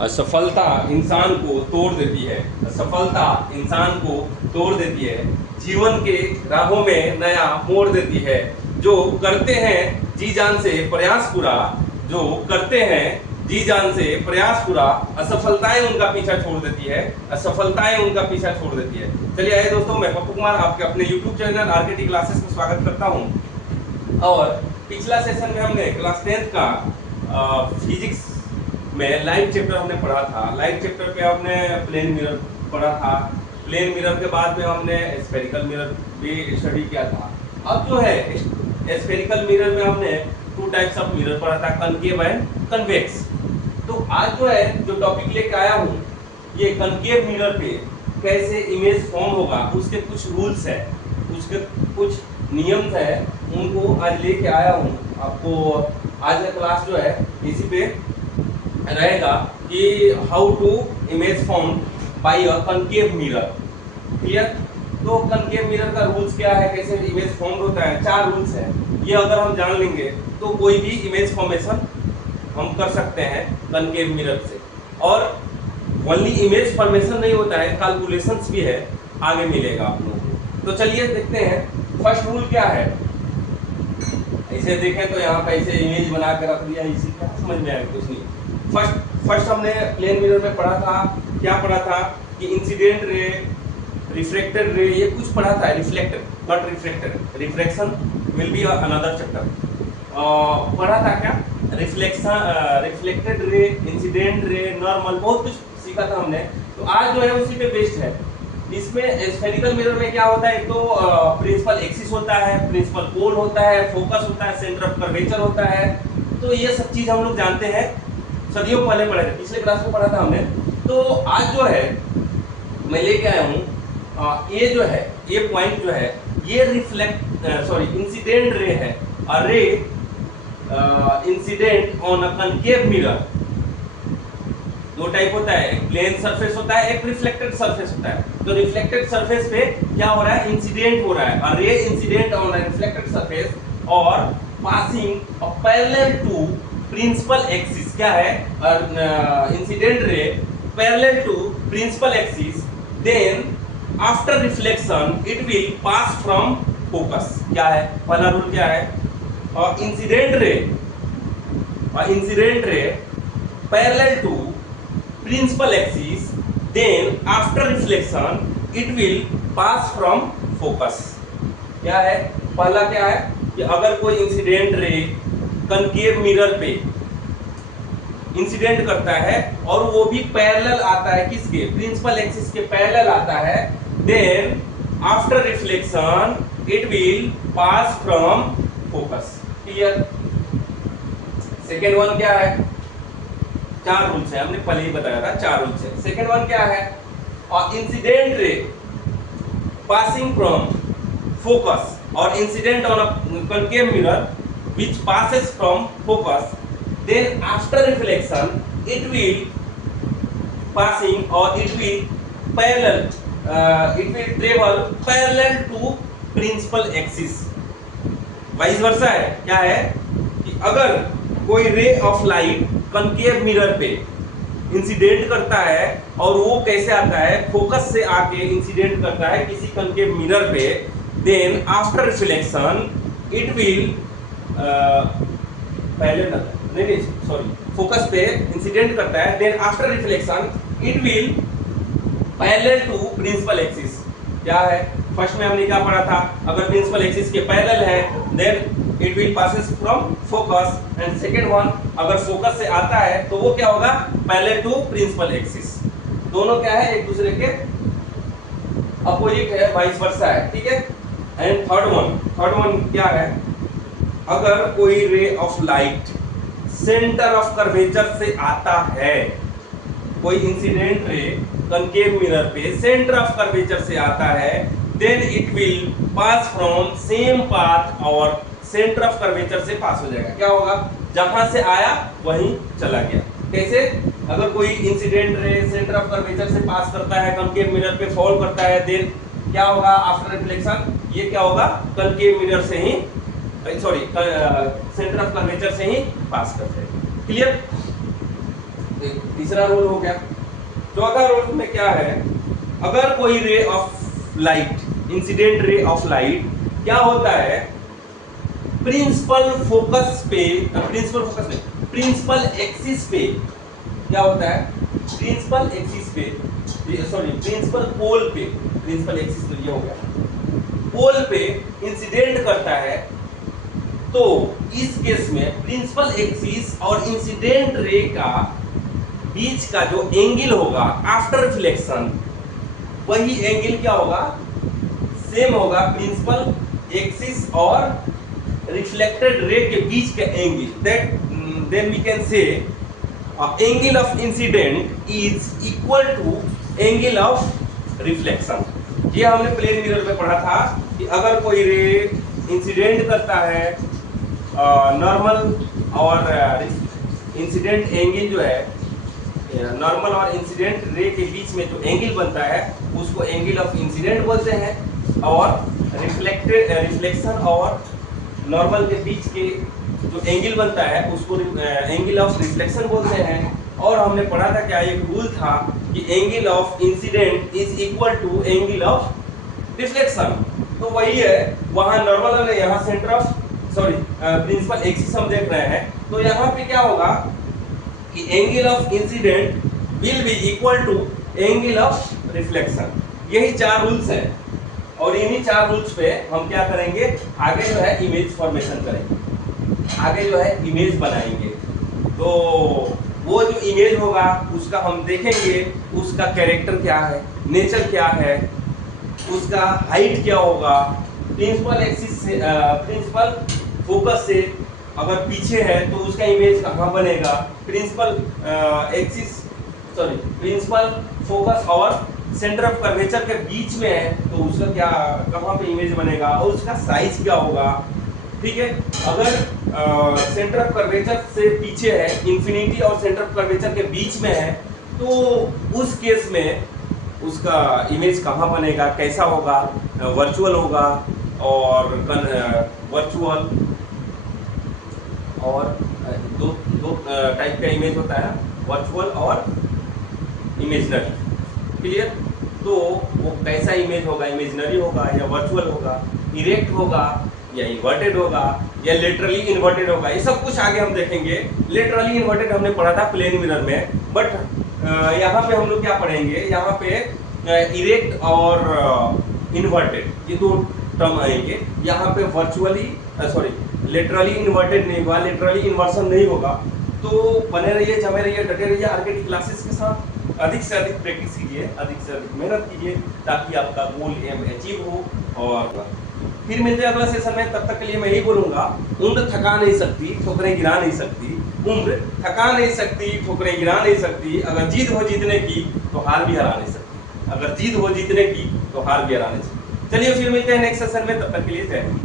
असफलता इंसान को तोड़ देती है। असफलता इंसान को तोड़ देती है, जीवन के राहों में नया मोड़ देती है। जो करते हैं जी जान से प्रयास पूरा, जो करते हैं जी जान से प्रयास पूरा, असफलताएं उनका पीछा छोड़ देती है। असफलताएं उनका पीछा छोड़ देती है। चलिए आइए दोस्तों, मैं पप्पू कुमार आपके अपने YouTube चैनल आरकेटी क्लासेस में स्वागत करता हूं। और पिछला सेशन में हमने क्लास 10th का फिजिक्स में लाइव चैप्टर हमने पढ़ा था। लाइव चैप्टर पे हमने प्लेन मिरर पढ़ा था। प्लेन मिरर के बाद में हमने स्फेरिकल मिरर भी स्टडी किया था। अब जो है स्फेरिकल मिरर में हमने 2 टाइप्स ऑफ मिरर पढ़ा था, कनकेव एंड कन्वेक्स। तो आज जो है जो टॉपिक लेके आया हूँ, ये कनकेव मिरर पे कैसे इमेज फॉर्म होगा, उसके कुछ रूल्स है, उसके कुछ नियम है, उनको आज लेके आया हूँ आपको। आज का क्लास जो है इसी पे रहेगा कि how to image form by a concave mirror. Clear? तो कनकेव मिरर का रूल्स क्या है, कैसे इमेज फॉर्म होता है, 4 रूल्स है। ये अगर हम जान लेंगे तो कोई भी इमेज फॉर्मेशन हम कर सकते हैं कनकेव मिरर से। और ओनली इमेज फॉर्मेशन नहीं होता है, कैलकुलेशंस भी है, आगे मिलेगा आप लोगों को। तो चलिए देखते हैं फर्स्ट रूल क्या है। ऐसे देखें तो यहाँ पे ऐसे इमेज बना के रख दिया, इसी क्या समझ में आया, कुछ नहीं। फर्स्ट हमने प्लेन मिरर में पढ़ा था, क्या पढ़ा था कि इंसिडेंट रे, रिफ्लेक्टेड रे, ये कुछ पढ़ा था। Reflected not reflected, refraction will be another chapter. पढ़ा था क्या, reflected ray, incident ray, normal, बहुत कुछ सीखा था हमने। तो आज जो है उसी पे बेस्ड है। इसमें स्फेरिकल मिरर में क्या होता है, तो प्रिंसिपल एक्सिस होता है, प्रिंसिपल पोल होता है, फोकस होता है, सेंटर ऑफ कर्वेचर होता है। तो ये सब चीज हम लोग जानते हैं, सदियों पहले पढ़े थे, पिछले क्लास में पढ़ा था हमने। तो आज जो है मैं लेके आया हूँ, ये जो है, ये पॉइंट जो है, ये इंसिडेंट रे है। रे incident on a concave mirror, 2 type होता है, एक प्लेन सरफेस होता है, एक रिफ्लेक्टेड सरफेस होता है। तो रिफ्लेक्टेड सरफेस पे क्या हो रहा है, इंसिडेंट हो रहा है। A ray incident on a reflected surface और passing a parallel to principal axis. क्या है, incident ray parallel to principal axis, then after reflection it will pass from focus. क्या है पहला रूल, क्या है, और incident ray parallel to principal axis, then after reflection it will pass from focus. क्या है पहला, क्या है कि अगर कोई इंसिडेंट रे कनकेव मिरर पे इंसिडेंट करता है और वो भी पैरेलल आता है, किसके, प्रिंसिपल एक्सिस के पैरेलल आता है, then after reflection it will pass from focus. Clear? Second one क्या है, 4 रूल्स है, हमने पहले ही बताया था, 4 रूल्स है। सेकेंड वन क्या है, और incident ray passing from focus और incident on a concave mirror which passes from focus, then after reflection it will passing or it will travel parallel to principal axis। Vice versa है। क्या है कि अगर कोई ray of light concave mirror पे incident करता है और वो कैसे आता है, फोकस से आके इंसिडेंट करता है किसी कनकेव मिरर पे, then after reflection it will focus पे इंसिडेंट करता है, then after reflection it will parallel to principal axis. क्या है, फर्स्ट में हमने क्या पढ़ा था, अगर प्रिंसिपल एक्सिस के पैरेलल है then it will passes from focus, and second one अगर फोकस से आता है तो वो क्या होगा, पैरेलल टू प्रिंसिपल एक्सिस। दोनों क्या है, एक दूसरे के अपोजिट है, वाइस वर्सा है। ठीक है? एंड थर्ड वन क्या है, अगर कोई ray of light centre of curvature से आता है, कोई इंसिडेंट रे कनकेव मिरर पे सेंटर ऑफ कर्वेचर से आता है, then it will pass from same path और सेंटर ऑफ कर्वेचर से पास हो जाएगा। क्या होगा, जहां से आया वहीं चला गया। कैसे, अगर कोई इंसिडेंट रे सेंटर ऑफ कर्वेचर से पास करता है, कनकेव मिरर पे फॉल करता है, देन क्या होगा, आफ्टर रिफ्लेक्शन ये क्या होगा, कनकेव मिरर से ही सेंटर ऑफ कर्वेचर से ही पास करते हैं। क्लियर? एक तीसरा रूल हो गया। चौथा रूल में क्या है, अगर कोई ray of light, incident ray of light क्या होता है, प्रिंसिपल फोकस पे, प्रिंसिपल फोकस नहीं, प्रिंसिपल एक्सिस पे क्या होता है, प्रिंसिपल एक्सिस पे, सॉरी प्रिंसिपल पोल पे, प्रिंसिपल एक्सिस तो ये हो गया, पोल पे इंसिडेंट करता है, तो इस केस में प्रिंसिपल एक्सिस और इंसिडेंट रे का बीच का जो एंगल होगा आफ्टर रिफ्लेक्शन, वही एंगल क्या होगा, सेम होगा प्रिंसिपल एक्सिस और रिफ्लेक्टेड रे के बीच का angle. That then we can say angle of incident is equal to angle of reflection. ये हमने प्लेन मिरर में पढ़ा था कि अगर कोई रे इंसिडेंट करता है, नॉर्मल और इंसिडेंट एंगल जो है, नॉर्मल और इंसिडेंट रे के बीच में जो एंगल बनता है उसको एंगल ऑफ इंसिडेंट बोलते हैं, और रिफ्लेक्शन और नॉर्मल के बीच के जो एंगल बनता है उसको एंगल ऑफ रिफ्लेक्शन बोलते हैं। और हमने पढ़ा था क्या, एक रूल था कि angle of incident is equal to angle of reflection. तो वही है, वहां नॉर्मल और यहाँ सेंटर ऑफ प्रिंसिपल एक्सिस हम देख रहे हैं, तो यहाँ पे क्या होगा कि angle of incident will be equal to angle of reflection. यही 4 रूल्स हैं, और इन्हीं 4 रूल्स पे हम क्या करेंगे, आगे जो है इमेज फॉर्मेशन करेंगे, आगे जो है इमेज बनाएंगे। तो वो जो इमेज होगा उसका हम देखेंगे उसका कैरेक्टर क्या है, नेचर क्या है, उसका हाइट क्या होगा, प्रिंसिपल एक्सिस से प्रिंसिपल फोकस से अगर पीछे है तो उसका इमेज कहाँ बनेगा, प्रिंसिपल फोकस और सेंटर ऑफ कर्वेचर के बीच में है तो उसका क्या, कहाँ पे इमेज बनेगा, और उसका साइज क्या होगा। ठीक है, अगर सेंटर ऑफ कर्वेचर से पीछे है, इंफिनिटी और सेंटर ऑफ कर्वेचर के बीच में है, तो उस केस में उसका इमेज कहाँ बनेगा, कैसा होगा, वर्चुअल होगा और वर्चुअल, और दो टाइप का इमेज होता है, वर्चुअल और इमेजिनरी। क्लियर? तो वो कैसा इमेज होगा, इमेजिनरी होगा या वर्चुअल होगा, इरेक्ट होगा या इन्वर्टेड होगा या लेटरली इन्वर्टेड होगा, ये सब कुछ आगे हम देखेंगे। लेटरली इन्वर्टेड हमने पढ़ा था प्लेन मिरर में, बट यहाँ पे हम लोग क्या पढ़ेंगे, यहाँ पे इरेक्ट और इन्वर्टेड ये 2 टर्म आएंगे। यहाँ पे वर्चुअली लेटरली इन्वर्टेड नहीं होगा, लेटरली इन्वर्सन नहीं होगा। तो बने रहिए, जमे रहिए, डटे रहिए आरके की क्लासेस के साथ। अधिक से अधिक प्रैक्टिस कीजिए, अधिक से अधिक मेहनत कीजिए, ताकि आपका गोल एम अचीव हो। और फिर मिलते हैं अगला सेशन में, तब तक के लिए मैं यही बोलूँगा, उम्र थका नहीं सकती, ठोकरें गिरा नहीं सकती। उम्र थका नहीं सकती, ठोकरें गिरा नहीं सकती। अगर जीत हो जीतने की तो हार भी हरा नहीं सकती, अगर जीत हो जीतने की तो हार भी हरा नहीं सकती। चलिए फिर मिलते हैं नेक्स्ट सेशन में, तब तक के लिए जय हिंद।